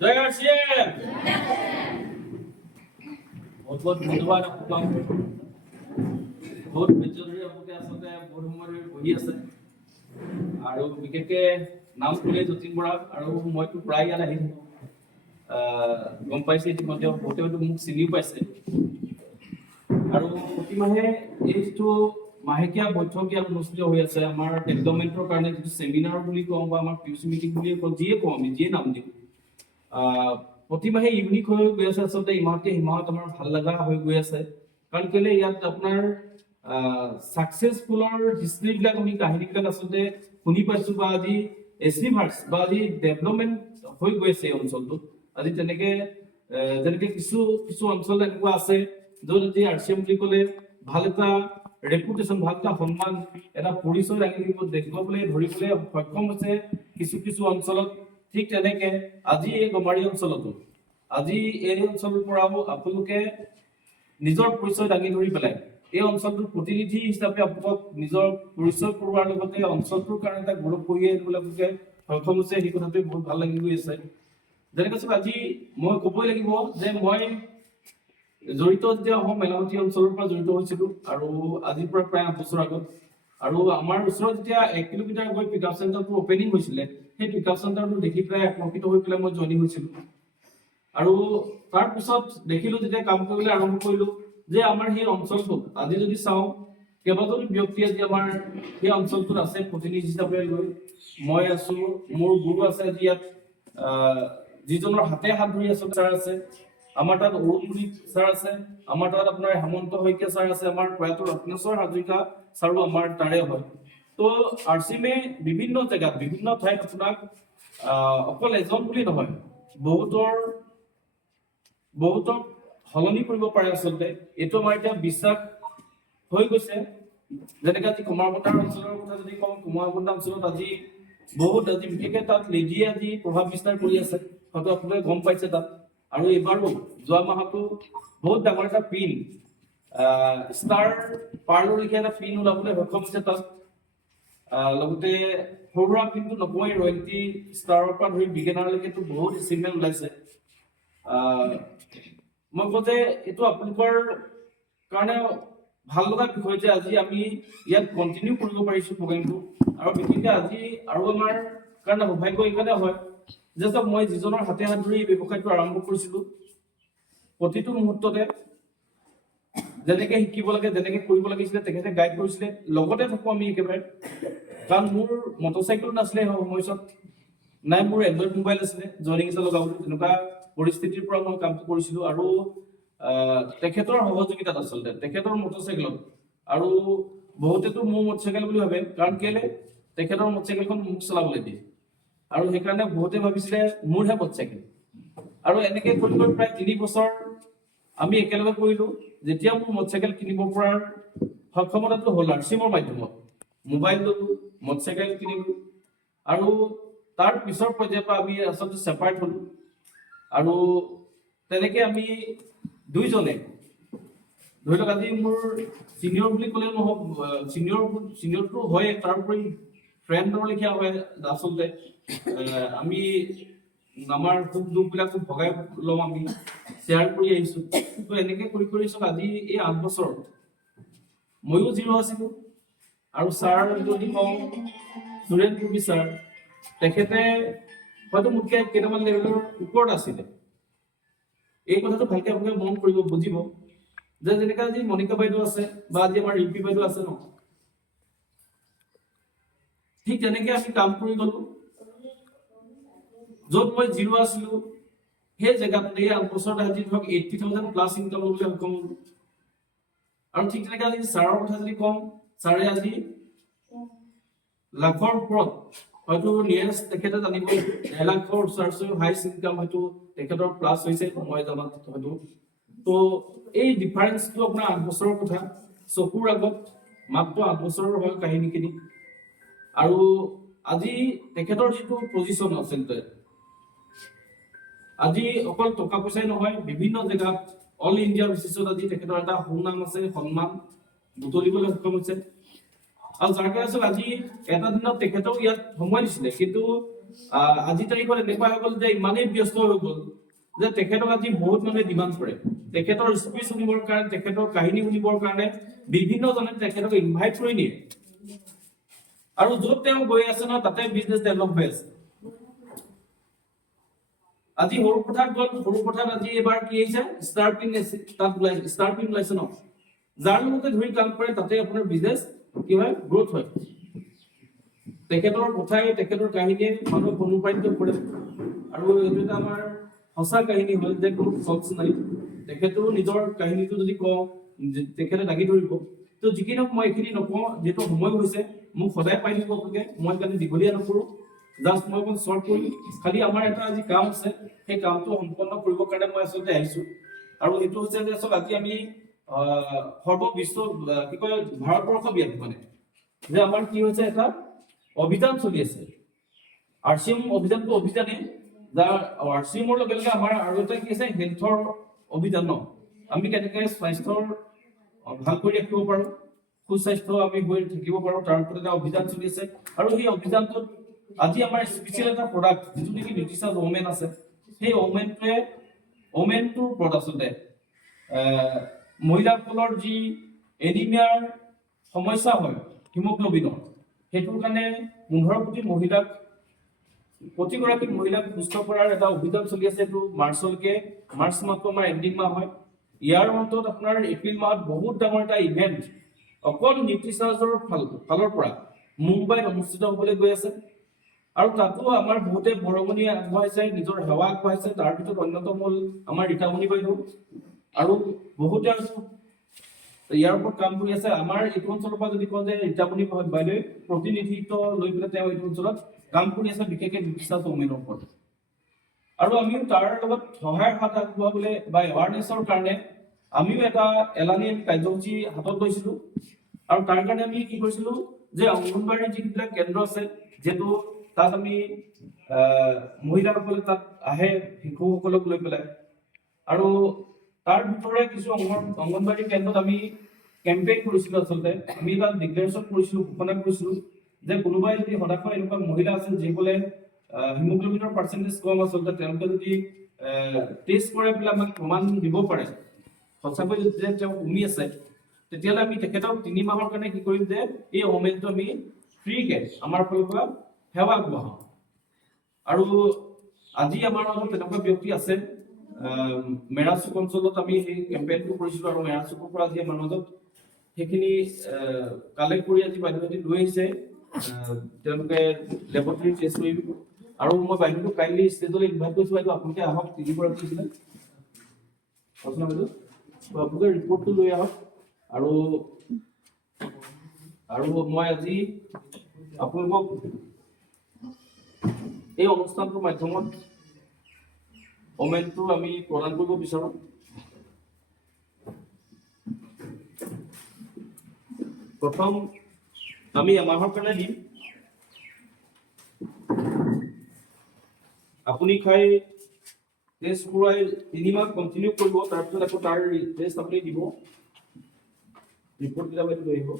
জয় গাৰ্চিয়েন বহুত বহুত ধন্যবাদ আপোনাক বহুত ধৈৰ্য্য আপোনালোকে আচলতে বহুত সময় বহি আছে আৰু বিশেষকৈ নাম ক'লে যতীন বৰা আৰু মইতো প্ৰায় ইয়াত আহি গম পাইছে ইতিমধ্যে বহুতে হয়তো মোক চিনিও পাইছে আৰু প্ৰতিমাহে এই যিটো মাহেকীয়া বৈঠক ইয়াত অনুষ্ঠিত হৈ আছে আমাৰ ডেভেলপমেণ্টৰ কাৰণে যিটো চেমিনাৰ বুলি কওঁ বা আমাৰ পিউচি মিটিং বুলিয়ে কওঁ যিয়ে কওঁ আমি যিয়ে নাম দিওঁ প্ৰতিমাহে ইউনিক হৈ গৈ আছে আচলতে ইমাহতে সিমাহত আমাৰ ভাল লগা হৈ গৈ আছে কাৰণ কেলে ইয়াত আপোনাৰ সাকসেসফুলৰ হিষ্ট্ৰীবিলাক আমি কাহিনীবিলাক আচলতে শুনি পাইছো বা আজি এচিভাৰ্ছ বা আজি ডেভেলপমেণ্ট হৈ গৈ আছে এই অঞ্চলটো আজি যেনেকে কিছু অঞ্চল এনেকুৱা আছে য'ত আজি আৰচিএম বুলি ক'লে ভাল এটা ৰেপুটেশ্যন ভাল এটা সন্মান এটা পৰিচয় দাঙি দেখুৱাবলৈ ধৰিবলৈ সক্ষম হৈছে কিছু অঞ্চলত ঠিক তেনেকে আজি এই গমাৰি অঞ্চলতো আজি এই অঞ্চলৰ পৰাও আপোনালোকে নিজৰ পৰিচয় দাঙি ধৰি পেলাই এই অঞ্চলটোৰ প্ৰতিনিধি হিচাপে আপোনাক নিজৰ পৰিচয় কৰোৱাৰ লগতে অঞ্চলটোৰ কাৰণে এটা গৌৰৱ কঢ়িয়াই আনিবলৈ সক্ষম হৈছে সেই কথাটো বহুত ভাল লাগি গৈ আছে যেনেকৈ চাওক আজি মই ক'বই লাগিব যে মই জড়িত যেতিয়া অসম মেলামতি অঞ্চলৰ পৰা জড়িত হৈছিলো আৰু আজিৰ পৰা প্ৰায় 8 বছৰ আগত আৰু আমাৰ ওচৰত যেতিয়া 1 কিলোমিটাৰ গৈ পিকআপ চেণ্টাৰটো অপেনিং হৈছিলে সেই পিকআপ চেণ্টাৰটো দেখি প্ৰায় আকৰ্ষিত হৈ পেলাই মই জইনিং হৈছিলো আৰু তাৰ পিছত দেখিলো যেতিয়া কাম কৰিবলৈ আৰম্ভ কৰিলো যে আমাৰ সেই অঞ্চলটো আজি যদি চাওঁ কেইবাজনো ব্যক্তি আজি আমাৰ সেই অঞ্চলটোত আছে প্ৰতিনিধি হিচাপে লৈ মই আছো মোৰ গুৰু আছে আজি ইয়াত যিজনৰ হাতে হাত ধৰি আছো ছাৰ আছে আমাৰ তাত অৰুণপুৰী ছাৰ আছে আমাৰ তাত আপোনাৰ হেমন্ত শইকীয়া ছাৰ আছে আমাৰ প্ৰয়াত ৰত্নেশ্বৰ হাজৰিকা ছাৰো আমাৰ তাৰে হয় তো আৰচিএমে বিভিন্ন জেগাত বিভিন্ন ঠাইত আপোনাক অকল এজন বুলি নহয় বহুতৰ সলনি কৰিব পাৰে আচলতে এইটো আমাৰ এতিয়া বিশ্বাস হৈ গৈছে যেনেকৈ আজি কুমাৰপথাৰ অঞ্চলৰ কথা যদি কওঁ কুমাৰপথাৰ অঞ্চলত আজি বিশেষকৈ তাত লেডিয়ে আজি প্ৰভাৱ বিস্তাৰ কৰি আছে হয়তো আপোনালোকে গম পাইছে তাত আৰু এইবাৰো যোৱা মাহতো বহুত ডাঙৰ এটা পিন ষ্টাৰ পাৰ্লৰ লেখীয়া এটা পিন ওলাবলৈ সক্ষম হৈছে তাত লগতে সৰুৰা পিনটো নকওঁৱেই ৰয়েলটি ষ্টাৰৰ পৰা ধৰি বিগেনাৰলৈকেতো বহুত এচিভমেণ্ট ওলাইছে মই কওঁ যে এইটো আপোনালোকৰ কাৰণে ভাল লগা বিষয় যে আজি আমি ইয়াত কণ্টিনিউ কৰিব পাৰিছো প্ৰগ্ৰেমটো আৰু বিশেষকৈ আজি আৰু আমাৰ কাৰণে সৌভাগ্য এইকাৰণে হয় যে চব মই যিজনৰ হাতে হাত ধৰি এই ব্যৱসায়টো আৰম্ভ কৰিছিলো প্ৰতিটো মুহূৰ্ততে যেনেকে শিকিব লাগে যেনেকে কৰিব লাগিছিলে তেখেতে গাইড কৰিছিলে লগতে থাকো আমি একেবাৰে কাৰণ মোৰ মটৰচাইকেল নাছিলে সময়ত নাই মোৰ এণ্ড্ৰইড মোবাইল আছিলে জইনিং এটা লগাবলৈ তেনেকুৱা পৰিস্থিতিৰ পৰা মই কামটো কৰিছিলো আৰু তেখেতৰ সহযোগিতাত আচলতে তেখেতৰ মটৰচাইকেলত আৰু বহুতেতো মোৰ মটৰচাইকেল বুলি ভাবে কাৰণ কেলে তেখেতৰ মটৰচাইকেলখন মোক চলাবলৈ দিয়ে আৰু সেইকাৰণে বহুতে ভাবিছিলে মোৰহে মটৰচাইকেল আৰু এনেকৈ কৰি প্ৰায় 3 বছৰ আমি একেলগে কৰিলো যেতিয়া মোৰ মটৰচাইকেল কিনিব পৰাৰ সক্ষমতাটো হ'ল আৰচিএমৰ মাধ্যমত মোবাইল ললো মটৰচাইকেল কিনিলো আৰু তাৰ পিছৰ পৰ্যায়ৰ পৰা আমি আচলতে ছেপাৰেট হলো আৰু তেনেকে আমি দুইজনে ধৰি লওক আজি মোৰ চিনিয়ৰ বুলি ক'লে নহ'ব চিনিয়ৰটো হয় তাৰোপৰি ফ্ৰেণ্ডৰ লেখীয়া হয় আচলতে আমি আমাৰ সুখ দুখবিলাকো ভগাই লওঁ আমি শ্বেয়াৰ কৰি আহিছো তো এনেকে কৰি চব আজি এই 8 বছৰত ময়ো জিৰ' আছিলো আৰু ছাৰ যদি কওঁ সুৰেন পূৰ্বী ছাৰ তেখেতে হয়তো মোতকৈ কেইটামান লেভেলৰ ওপৰত আছিলে এই কথাটো ভালকে আপোনালোকে মন কৰিব বুজিব যে যেনেকৈ আজি মনিকা বাইদেউ আছে বা আজি আমাৰ ৰিম্পী বাইদেউ আছে ন ঠিক তেনেকে আমি কাম কৰি গলো য'ত মই জিৰ' আছিলো সেই জেগাতে 8 বছৰত আজি ধৰক 80,000 প্লাছ ইনকাম ল'বলৈ সক্ষম হ'লো আৰু ঠিক তেনেকে আজি ছাৰৰ কথা যদি কওঁ ছাৰে আজি লাখৰ ওপৰত হয়তো নিয়েৰেষ্ট তেখেতে জানিব 1 লাখৰ ওচৰ হাইষ্ট ইনকাম হয়তো তেখেতৰ প্লাছ হৈছে মই জনাত হয়তো তো এই ডিফাৰেন্সটো আপোনাৰ 8 বছৰৰ কথা চকুৰ আগত মাত্ৰ 8 বছৰৰ হয় কাহিনীখিনি আৰু আজি তেখেতৰ যিটো পজিশ্যন আচলতে আজি অকল টকা পইচাই নহয় বিভিন্ন জেগাত অল ইণ্ডিয়া বেচিছত আজি তেখেতৰ এটা সুনাম আছে সন্মান বুটলিবলৈ সক্ষম হৈছে আৰু যাৰ কাৰণে আজি এটা দিনত তেখেতেও ইয়াত সময় দিছিলে কিন্তু আজি তাৰিখত এনেকুৱা হৈ গ'ল যে ইমানেই ব্যস্ত হৈ গ'ল যে তেখেতক আজি বহুত মানুহে ডিমাণ্ড কৰে তেখেতৰ স্পীচ শুনিবৰ কাৰণে তেখেতৰ কাহিনী শুনিবৰ কাৰণে বিভিন্নজনে তেখেতক ইনভাইট কৰি নিয়ে আৰু য'ত তেওঁ গৈ আছে ন তাতে বিজনেছ ডেভেলপ হৈ আছে আজি সৰুপথাৰত গ'ল সৰুপথাৰত আজি এবাৰ কি আহিছে ষ্টাৰপিন তাত ষ্টাৰপিন ওলাইছে ন যাৰ লগতে ধৰি কাম কৰে তাতে আপোনাৰ বিজনেছ কি হয় গ্ৰোথ হয় তেখেতৰ কথাই তেখেতৰ কাহিনীয়ে মানুহক অনুপ্ৰাণিত কৰে আৰু এইটো এটা আমাৰ সঁচা কাহিনী হয় যে কোনো চলছ নাই তেখেতৰো নিজৰ কাহিনীটো যদি কওঁ তেখেতে লাগি ধৰিব তো যিকি নহওক মই এইখিনি নকওঁ যিহেতু সময় হৈছে মোক সদায় পাই দিব আপোনালোকে মই কাৰণে দীঘলীয়া নকৰোঁ জাষ্ট মই অকণ শ্বৰ্ট কৰিম খালি আমাৰ এটা আজি কাম আছে সেই কামটো সম্পন্ন কৰিবৰ কাৰণে মই আচলতে আহিছোঁ আৰু এইটো হৈছে যে আচলতে আজি আমি সৰ্ববিশ্ব কি কয় ভাৰতবৰ্ষব্যাপী মানে যে আমাৰ কি হৈছে এটা অভিযান চলি আছে আৰচিএম অভিযানটো অভিযানে যাৰ আৰচিএমৰ লগে লগে আমাৰ আৰু এটা কি আছে হেল্থৰ অভিযান ন আমি কেনেকৈ স্বাস্থ্যৰ ভাল কৰি ৰাখিব পাৰোঁ সুস্বাস্থ্য আমি হৈ থাকিব পাৰোঁ তাৰ ওপৰত এটা অভিযান চলি আছে আৰু সেই অভিযানটোত আজি আমাৰ স্পেচিয়েল এটা প্ৰডাক্ট যিটো নেকি নিউট্ৰিচন ওমেন আছে সেই ওমেনটোৰ ওপৰত আচলতে মহিলাসকলৰ যি এনিমিয়াৰ সমস্যা হয় হিমোগ্লোবিনৰ সেইটোৰ কাৰণে 15 কোটি মহিলাক প্ৰতিগৰাকী মহিলাক সুস্থ কৰাৰ এটা অভিযান চলি আছে এইটো মাৰ্চলৈকে মাৰ্চ মাহটো আমাৰ এণ্ডিং মাহ হয় ইয়াৰ অন্তত আপোনাৰ এপ্ৰিল মাহত বহুত ডাঙৰ এটা ইভেণ্ট অকল নিউট্ৰিচাৰ্জৰ ফালৰ পৰা মুম্বাইত অনুষ্ঠিত হ'বলৈ গৈ আছে আৰু তাতো আমাৰ বহুতে বৰঙণি আগবঢ়াইছে নিজৰ সেৱা আগবঢ়াইছে তাৰ ভিতৰত অন্যতম হ'ল আমাৰ ৰীতামণি বাইদেউ আৰু বহুতে আৰু ইয়াৰ ওপৰত কাম কৰি আছে আমাৰ এইটো অঞ্চলৰ পৰা যদি কওঁ যে ৰীতামণি বাইদেৱে প্ৰতিনিধিত্ব লৈ পেলাই তেওঁ এইটো অঞ্চলত কাম কৰি আছে বিশেষকৈ নিউট্ৰিচাৰ্জ ওমেনৰ ওপৰত আৰু আমিও তাৰ লগত সহায়ৰ হাত আগবঢ়াবলৈ বা এৱাৰনেছৰ কাৰণে আমিও এটা এলানি কাৰ্যসূচী হাতত লৈছিলোঁ আৰু তাৰ কাৰণে আমি কি কৰিছিলোঁ যে অংগনবাড়ীৰ যিবিলাক কেন্দ্ৰ আছে যিহেতু তাত আমি মহিলাসকলে তাত আহে শিশুসকলক লৈ পেলাই আৰু তাৰ ভিতৰে কিছু অংগনবাড়ী কেন্দ্ৰত আমি কেম্পেইন কৰিছিলোঁ আচলতে আমি তাত ডিক্লেৰেশ্যন কৰিছিলোঁ ঘোষণা কৰিছিলোঁ যে কোনোবাই যদি সদায় এনেকুৱা মহিলা আছে যিসকলে হিমোগ্লোবিনৰ পাৰ্চেণ্টেজ কম আচলতে তেওঁলোকে যদি টেষ্ট কৰে পেলাই আমাক প্ৰমাণ দিব পাৰে সঁচাকৈ যে তেওঁ কমি আছে তেতিয়াহ'লে আমি তেখেতক 3 মাহৰ কাৰণে কি কৰিম যে এই ওমেনটো আমি ফ্ৰীকে আমাৰ ফালৰ পৰা সেৱা আগবঢ়াম আৰু আজি আমাৰ মাজত তেনেকুৱা ব্যক্তি আছে মেৰাচুক অঞ্চলত আমি সেই কেম্পেইনটো কৰিছিলোঁ আৰু মেৰাচুকৰ পৰা আজি আমাৰ মাজত সেইখিনি কালেক্ট কৰি আজি বাইদেউহঁতে লৈ আহিছে তেওঁলোকে লেবৰেটৰী টেষ্ট কৰিব আৰু মই বাইদেউক কাইণ্ডলি ষ্টেজলৈ ইনভাইট কৰিছোঁ বাইদেউ আপোনালোকে আহক 3 গৰাকী আছিলে আপোনাৰ বাইদেউ আপোনালোকে ৰিপৰ্টটো লৈ আহক আৰু মই আজি আপোনালোকক এই অনুষ্ঠানটোৰ মাধ্যমত ওমেনটো আমি প্ৰদান কৰিব বিচাৰোঁ প্ৰথম আমি এমাহৰ কাৰণে দিম আপুনি খাই টেষ্ট কৰাই 3 মাহ কণ্টিনিউ কৰিব তাৰপিছত আকৌ তাৰ টেষ্ট আপুনি দিব ৰিপৰ্ট কেইটা বাইদেউ লৈ আহিব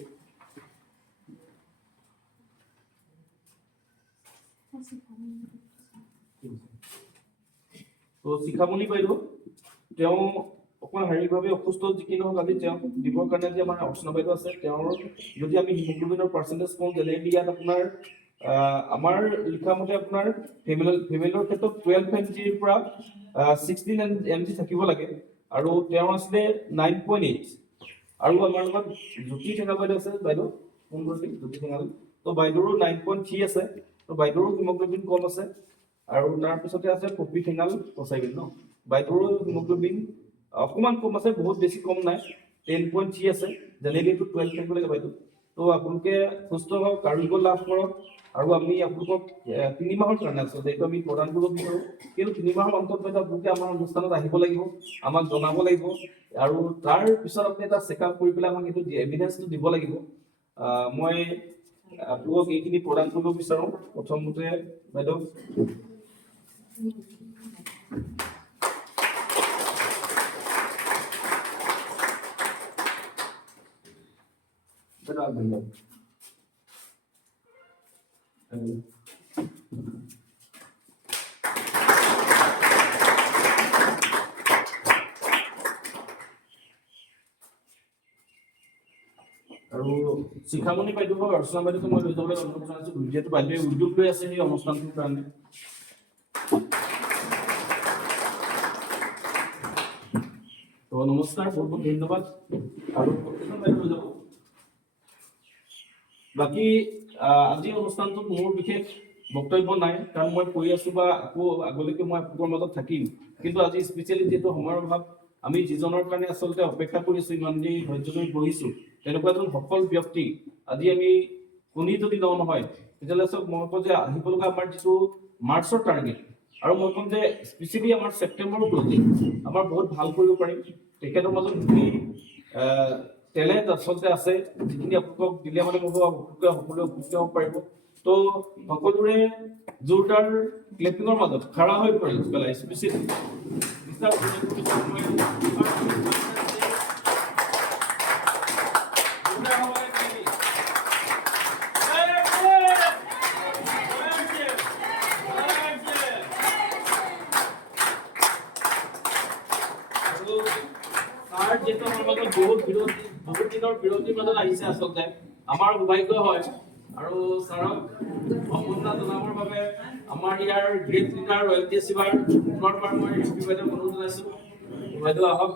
তো শিখামণি বাইদেউ তেওঁ অকণ শাৰীৰিকভাৱে অসুস্থ যিকি নহওক আজি তেওঁ দিবৰ কাৰণে যে আমাৰ অৰ্চনা বাইদেউ আছে তেওঁৰ যদি আমি হিমোগ্লোবিনৰ পাৰ্চেণ্টেজ কওঁ জেনেৰেলি ইয়াত আপোনাৰ আমাৰ লিখা মতে আপোনাৰ ফিমেলৰ ক্ষেত্ৰত 12 mg পৰা 16 mg থাকিব লাগে আৰু তেওঁৰ আছিলে 9.8 আৰু আমাৰ লগত জ্যোতি ঠেঙাল বাইদেউ আছে বাইদেউ ফোন কৰি জ্যোতি ঠেঙাল তো বাইদেউৰো 9.3 আছে তো বাইদেউৰো হিমোগ্লোবিন কম আছে আৰু তাৰপিছতে আছে পপি ঠেঙাল পচাইগিল ন বাইদেউৰো হিমোগ্লোবিন অকণমান কম আছে বহুত বেছি কম নাই 10.3 আছে জেনেৰেলি 12 থাকিব লাগে বাইদেউ তো আপোনালোকে সুস্থ হওক আৰোগ্য লাভ কৰক আৰু আমি আপোনালোকক 3 মাহৰ কাৰণে আছোঁ যিহেতু আমি প্ৰদান কৰিব বিচাৰোঁ কিন্তু 3 মাহৰ অন্তত বাইদেউ আপোনালোকে আমাৰ অনুষ্ঠানত আহিব লাগিব আমাক জনাব লাগিব আৰু তাৰ পিছত আপুনি এটা চেকআপ কৰি পেলাই আমাক এইটো এভিডেন্সটো দিব লাগিব মই আপোনালোকক এইখিনি প্ৰদান কৰিব বিচাৰোঁ প্ৰথমতে বাইদেউ আৰু শিখামণি বাইদেউ হওক অৰ্চনা বাইদেউক মই লৈ যাবলৈ অনুৰোধ জনাইছোঁ যিহেতু বাইদেৱে উদ্যোগ লৈ আছে এই অনুষ্ঠানটোৰ কাৰণে তো নমস্কাৰ বহুত বহুত ধন্যবাদ আৰু বাইদেউ লৈ যাব বাকী আজি অনুষ্ঠানটোত মোৰ বিশেষ বক্তব্য নাই কাৰণ মই কৈ আছোঁ বা আকৌ আগলৈকে মই আপোনালোকৰ মাজত থাকিম কিন্তু আজি স্পেচিয়েলি যিহেতু সময়ৰ অভাৱ আমি যিজনৰ কাৰণে আচলতে অপেক্ষা কৰিছোঁ ইমান দেৰি ধৈৰ্য ধৰি বহিছোঁ তেনেকুৱা এজন সফল ব্যক্তি আজি আমি শুনি যদি লওঁ নহয় তেতিয়াহ'লে চাওক মই কওঁ যে আহিব লগা আমাৰ যিটো মাৰ্চৰ টাৰ্গেট আৰু মই ক'ম যে স্পেচিয়েলি আমাৰ ছেপ্টেম্বৰৰ প্ৰজেক্ট আমাৰ বহুত ভাল কৰিব পাৰিম তেখেতৰ মাজত যিখিনি টেলেণ্ট আচলতে আছে যিখিনি আপোনালোকক দিলে মানে মই সকলোৱে উপকৃত হ'ব পাৰিব তো সকলোৰে জোৰদাৰ ক্লেপিঙৰ মাজত খাৰা হৈ পেলাই স্পেচিয়েলি যেহেতু আমাৰ মাজত বহুত দিনৰ বিৰতিৰ মাজত আহিছে আচলতে আমাৰ সৌভাগ্য হয় আৰু ছাৰক অভিনন্দন জনাবৰ বাবে আমাৰ ইয়াৰ গ্ৰেট লিডাৰ ৰয়েলটি চিভাৰ পুনৰ মই বাইদেউক অনুৰোধ জনাইছোঁ বাইদেউ আহক